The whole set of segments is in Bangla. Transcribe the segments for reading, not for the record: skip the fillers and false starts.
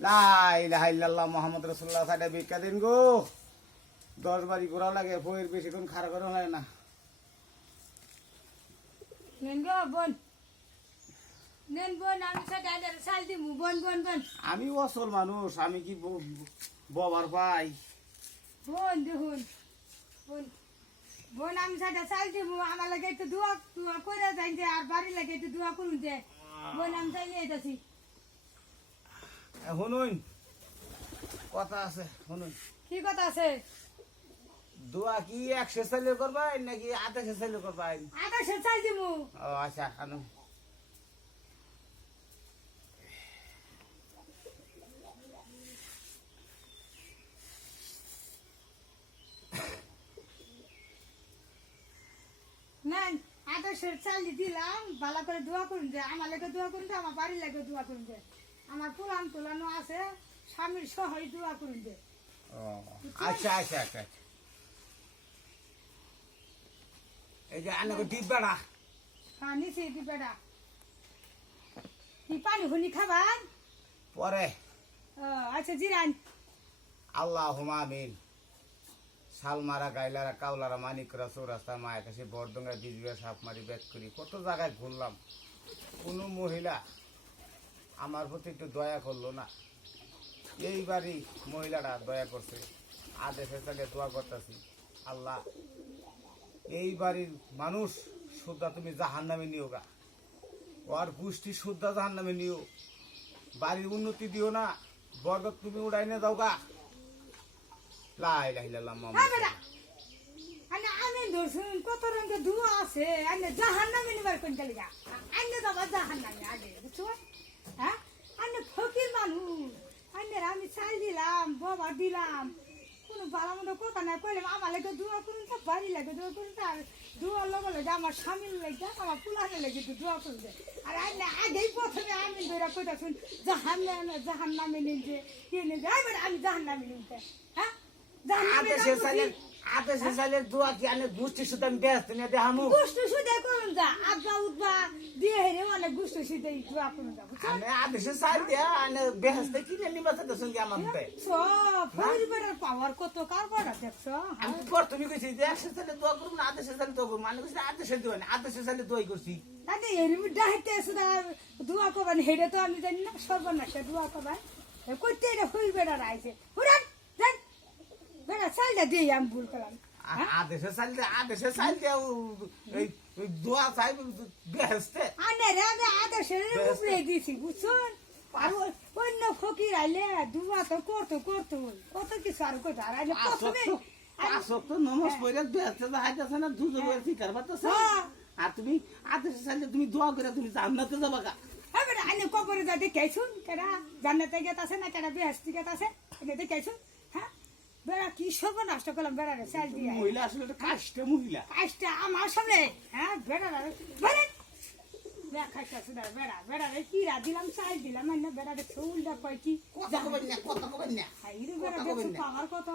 লা ইলাহা ইল্লাল্লাহ মুহাম্মদ রাসূলুল্লাহ সাইডে ভিক্ষা দিন গো 10 বারি ঘোরা লাগে বইয়ের বেশিক্ষণ খাড়া করা লাগে না নেন গো বোন নেন বোন আমি সাথে চাল দিমু বোন বোন বোন আমি অসল মানুষ আমি কি ববার পাই বোন দেখুন বোন বোন আমি সাথে চাল দিমু আমার লাগে একটু দোয়া দোয়া করে যাই যে আর বাড়ি লাগে একটু দোয়া করুন যে বোন আমি চাইলে এটাছি শুনুন কথা আছে শুনুন কি কথা আছে দোয়া কি 100 সালে করবাই নাকি 28 সালে করবাই আটা সে চাল দিমু ও আচ্ছা আনু নেন আটা সে চাল দিলাম ভালো করে দোয়া করুন যে আমার লাগে দোয়া করুন যে আমার বাড়ি লাগে দোয়া করুন যে আমার পুরান তোলানো আছে স্বামীর সহায় দোয়া করুন যে ও আচ্ছা আচ্ছা আচ্ছা এই যে আনকো ডিব্বাড়া হ্যাঁ নিচে দিবেটা কি পানি হুনি খাবার পরে আচ্ছা জিরান আল্লাহুম্মা আমিন শালমারা গাইলারা কাউলারা মানিকরা চৌরাস্তা মায়ের কাছে বরডঙ্গা বিজুয়া সাপ মারি ব্যাক করি কত জায়গায় ঘুরলাম কোনো মহিলা আমার প্রতি একটু দয়া করলো না এইবারই মহিলারা দয়া করছে আদেশে চালিয়ে দোয়া করতেছি আল্লাহ এই বাড়ির মানুষ শুদ্ধা তুমি জাহান নামে নিও গা ওর গোষ্ঠী শুদ্ধা জাহান নামে নিও বাড়ির উন্নতি দিও না বরগত তুমি উড়াই না দাও গা লাই লাই লাল্লাহ আনে আমি ধরছুন কত রঙের ধোঁয়া আছে আনে জাহান নামে নিবার কোন চলে যা আনে যাবা জাহান নামে আগে বুঝছো হ্যাঁ আনে ফকির মানুষ আনে আমি চাল দিলাম বাবা দিলাম কোনো ভালো মতো কথা না কইলাম আমার লাগে দোয়া করুন তো বাড়ি লাগে দোয়া করুন আর দোয়া লাগে আমার স্বামীর লাগে আমার পুলানের লাগে দোয়া করুন আর আনে আগেই প্রথমে আমি ধরে কইতা শুন জাহান নামে নিতে কে নিতে আমি জাহান নামে নিতে হ্যাঁ আদেশে চালিয়ে দোয়া কি আনে গোষ্ঠী শুদ্ধ আমি ব্যস্ত নিয়ে দেখামু গুষ্টি সুদে করুন যা আব্বা উদ্বা দিয়ে হেরে অনেক গুষ্টি সুদে দোয়া করুন যা বুঝছো আমি আদেশে চাল দিয়া আনে ব্যস্ত কিনে নিবা তো সঙ্গে আমার সব পরিবারের পাওয়ার কত কারবার দেখছো আমি তুমি কইছি যে 100 সালে দোয়া করব না আদেশে চালিয়ে দোয়া করব মানে কইছি আদেশে দোয়া না আদেশে চালিয়ে দোয়াই করছি তাতে এর ডাইতে সুদা দোয়া করবেন হেরে তো আমি জানি না সর্বনাশে দোয়া করবেন কইতে রে হইবে না রাইছে হুরান জান বেটা চালটা দিয়ে আমি ভুল করলাম আদেশে চালিয়ে এই দোয়া চাই ব্যস্ত আনে রে আমি আদেশের উপরে দিছি বুঝছুন আর অন্য ফকির আইলে দুয়া তো করতো কত কিছু আর কত আর আইলে প্রথমে তো নমাজ পড়ে ব্যস্ত যাইতাছে না দুজো করে ফিকার বাতাছে আর তুমি আদেশে চালিয়ে তুমি দোয়া করে তুমি জান্নাতে যাবা গা হ্যাঁ বেটা আইনে কবরে যা দেখাইছুন কেডা জান্নাতে গেতাছে না কেডা বেহেশতে গেতাছে এটা দেখাইছুন হ্যাঁ বেড়া কি সব নষ্ট করলাম বেড়া রে চাল দিয়ে মহিলা আসলে একটা কাজটা মহিলা কাজটা আমার সামনে হ্যাঁ বেড়া বেড়া খাইতেছে না বেড়া রে কি দিলাম চাল দিলাম না বেড়া রে চুলটা কয় কি কথা কইন না হাইরে বেড়া দেখছো পাওয়ার কত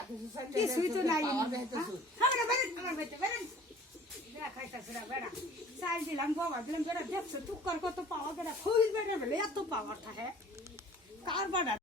আদেশে চালিয়ে কিছুই তো নাই পাওয়ার দেখাইতেছো হ্যাঁ বেড়া আমার বেটা বেড়া খাইতেছে না বেড়া চাল দিলাম বাবা দিলাম বেড়া দেখছো টুকার কত পাওয়ার বেড়া খুল বেড়া বলে এত পাওয়ার থাকে কার বেড়া